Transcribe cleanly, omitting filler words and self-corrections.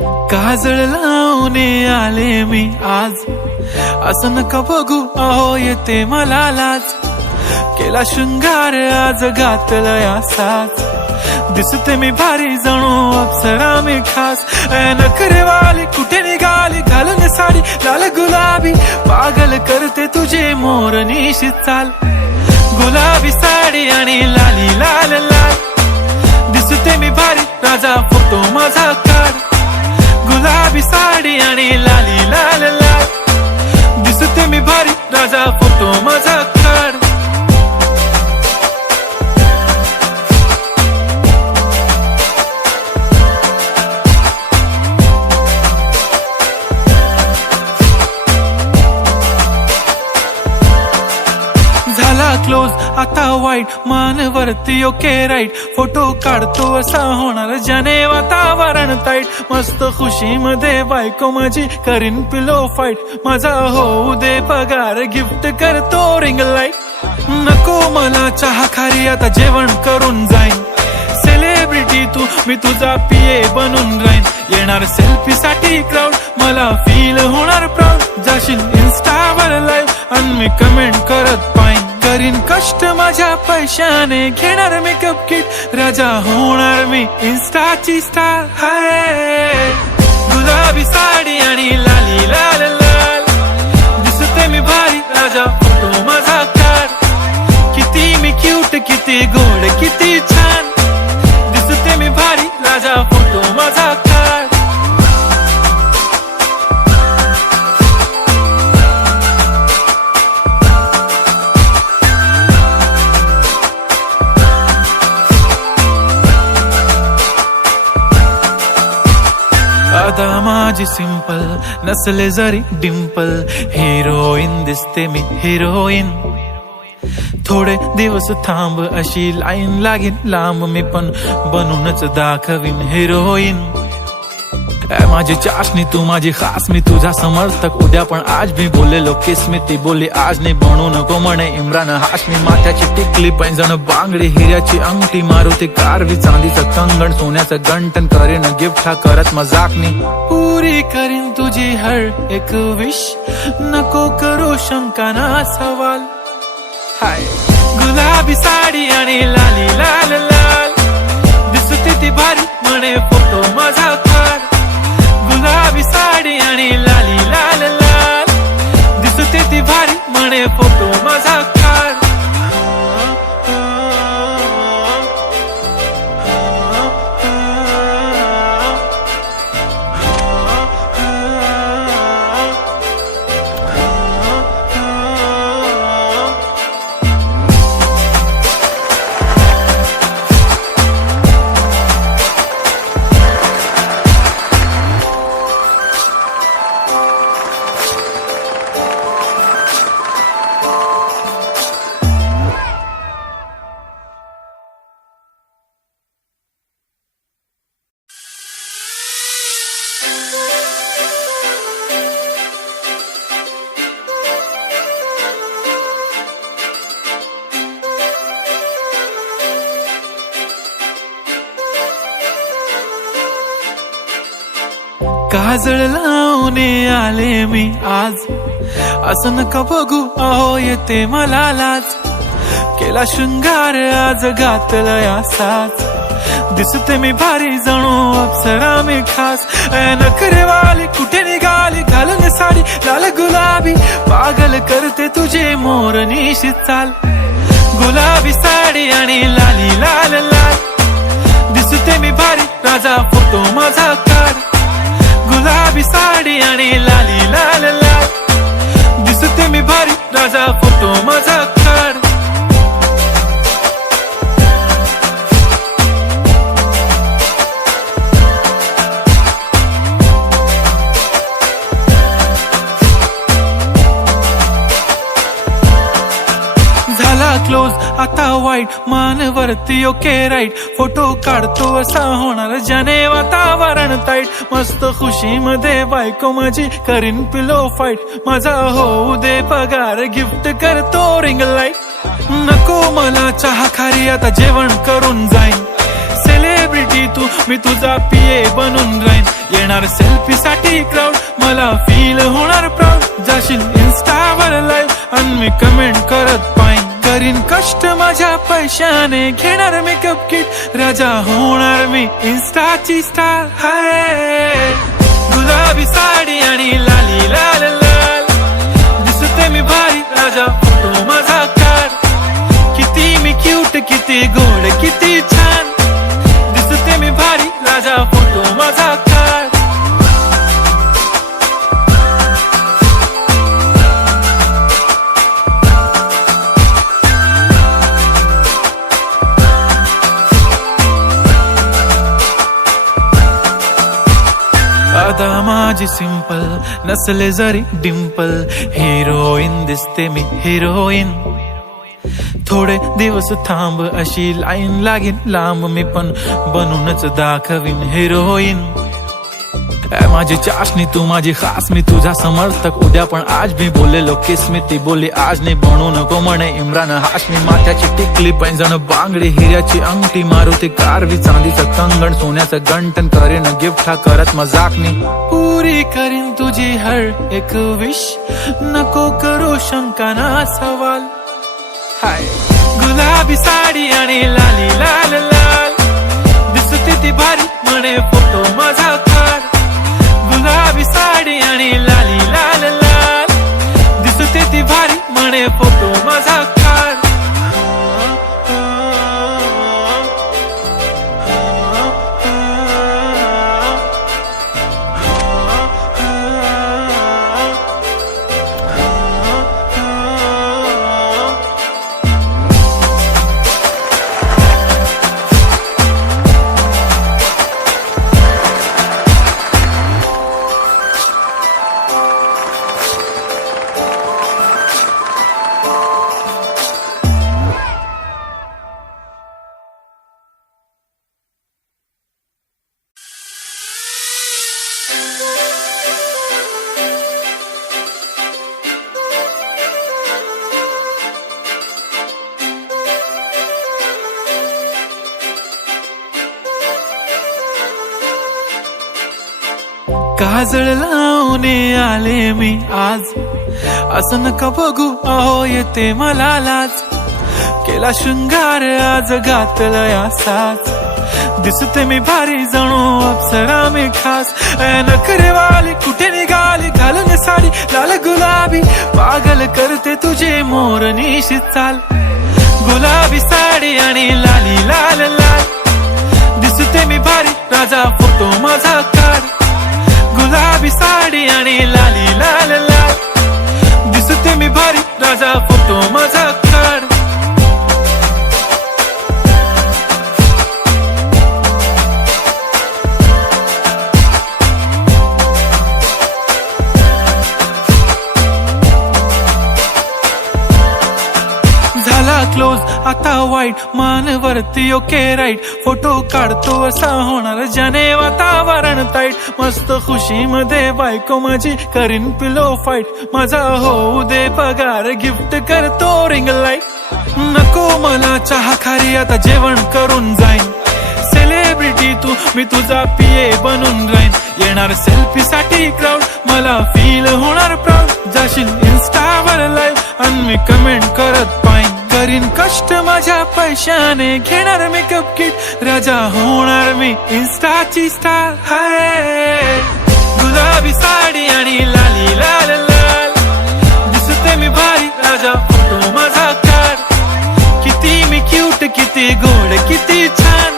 काजळ लावून आले मी आज, असं नका बघू अहो येते मला लाज. केला शृंगार आज घातलाय असाच, दिसते मी भारी जणू अप्सरा मी खास. नखरेवाली कुठे निघाली घालून साडी लाल गुलाबी, पागल करते तुझे मोरनीशी चाल. गुलाबी साडी आणि लाली लाल लाल, दिसते मी भारी राजा फोटो माझा काढ. गुलाबी साडी आणि लाली लाल लाल, दिसते मी भारी राजा फोटो माझा काढ. झाला क्लोज आता वाईट, मान वरती ओके राईट. फोटो काढतो असा होणार ज्याने वातावरण ताईट. मस्त खुशी मध्ये बायको माझी करीन पिलो फाईट. माझा होऊ दे पगार गिफ्ट करतो रिंग लाईट. नको मला चहा खारी आता जेवण करून जाईन. सेलिब्रिटी तू मी तुझा पिये बनून राहीन. येणार सेल्फी साठी क्राऊड मला फील होणार प्राऊड. जाशील इन्स्टावर लाईव्ह आणि मी कमेंट करत पाईन. करीन कष्ट माझ्या पैशाने घेणार मेकअप किट. राजा होणार मी इन्स्टाची स्टार. हाय गुलाबी साडी आणि लाली लाल लाल, दिसते मी भारी राजा फोटो माझा काढ. किती मी क्यूट किती गोड किती छान, दिसते मी भारी राजा फोटो माझा काढ. आता माझी सिंपल नसले जरी डिंपल, हिरोईन दिसते मी हिरोईन. थोडे दिवस थांब अशी लाईन लागेल लांब, मी पण बनूनच दाखवीन हिरोईन. माझी चाशनी तू माझी खास, मी तुझा समर्थक उद्या पण आज मी बोललेलो किस मी. ती बोलली आज नाही बनू नको म्हणे इम्रान हाशमी. माथ्याची टिकली पैंजण बांगडी हिऱ्याची अंगठी, मारुती कारवी चांदीचं कंगण सोन्याचं गंटन. करीन गिफ्ट हा करत मजाकनी, पुरी करीन तुझी हर एक विश. नको करू शंका ना सवाल. हाय गुलाबी साडी आणि लाली लाल लाल, दिसते ती भारी म्हणे फोटो माझा काढ. गुलाबी साडी आणि लाली लाल लाल, दिसते ती भारी म्हणे फोटो माझा काढ. काजळ लावून आले मी आज, असं नका बघू अहो येते मला लाज. केला शृंगार आज घातलाय असाच, दिसते मी भारी जणू अप्सरा मी खास. नखरेवाली कुठे निघाली घालून साडी लाल गुलाबी, पागल करते तुझे मोरनीशी चाल. गुलाबी साडी आणि लाली लाल लाल, दिसते मी भारी राजा फोटो माझा काढ. गुलाबी साडी आणि लाली लाल लाल, दिसते मी भारी राजा फोटो माझा काढ. झाला क्लोज आता वाईट, मान वरती ओके राईट. फोटो काढतो असा होणार ज्याने वातावरण ताईट. मस्त खुशी मध्ये बायको माझी करीन पिलो फाईट. माझा होऊ दे पगार गिफ्ट करतो रिंग लाईट. नको मला चहा खारी आता जेवण करून जाईन. सेलिब्रिटी तू मी तुझा पिये बनून राहीन. येणार सेल्फी साठी क्राऊड, मला फील होणार प्राऊड. जाशील इन्स्टावर लाईव्ह आणि मी कमेंट करत पाहिन. करीन कष्ट माझ्या पैशाने, घेणार मेकअप किट, राजा होणार मी इन्स्टाची स्टार. हाय गुलाबी साडी आणि लाली लाल लाल, दिसते मी भारी, राजा फोटो माझा काढ. किती मी क्यूट, किती गोड, किती छान, दिसते मी भारी, राजा फोटो माझा काढ. आता माझी सिंपल, नसले जरी डिंपल, हिरोईन दिसते मी हिरोईन. थोडे दिवस थांब, अशी लाईन लागेल लांब, मी पण बनूनच दाखवीन हिरोईन. माझी चाशनी तू माझी खास, मी तुझा समर्थक उद्या पण आज मी बोललेलो किस मी, ती बोली आज नाही बनू नको म्हणे इम्रान हाशमी. माथ्याची टिकली, पैंजण, बांगडी, हिऱ्याची अंगठी, मारुती कारवी, चांदीचं कंगण, सोन्याचं गंटन, करीन गिफ्ट हा करत मजाकनी. पुरी करीन तुझी हर एक विश, नको करू शंका ना सवाल. हाय गुलाबी साडी आणि लाली लाल लाल, दिसते ती भारी, म्हणे फोटो माझा काढ. गुलाबी साडी आणि लाली लाल लाल, दिसते ती भारी, म्हणे फोटो माझा काढ. काजळ लावणे आले मी आज, असं नका बघू अहो येते मला लाज. केला शृंगार आज घातला साज, दिसते मी भारी जणू अप्सरा मी खास. नखरेवाली कुठे निघाली, घालून साडी लाल गुलाबी, पागल करते तुझे मोरनीशी चाल. गुलाबी साडी आणि लाली लाल लाल, दिसते मी भारी, राजा फोटो माझा काढ. गुलाबी साडी आणि लाली लाल लाल, दिसते मी भारी, राजा फोटो माझा काढ. झाला क्लोज आता वाईट, मान वरती ओके राईट, फोटो काढतो असा होणार ज्याने वातावरण ताईट. मस्त खुशी मध्ये बायको माझी करीन पिलो फाईट, माझा होऊ दे पगार, गिफ्ट करतो रिंग लाईट. नको मला चहा खारी, आता जेवण करून जाईन. सेलिब्रिटी तू, मी तुझा पिये बनून राहीन. येणार सेल्फी साठी क्राऊड, मला फील होणार प्राऊड. जाशील इन्स्टावर लाईव्ह आणि मी कमेंट करत पाहिन. करीन कष्ट माझ्या पैशाने, घेणार मेकअप किट, राजा होणार मी इन्स्टाची स्टार. हाय गुलाबी साडी आणि लाली लाल लाल, दिसते मी भारी, राजा फोटो माझा काढ. किती मी क्यूट, किती गोड, किती छान,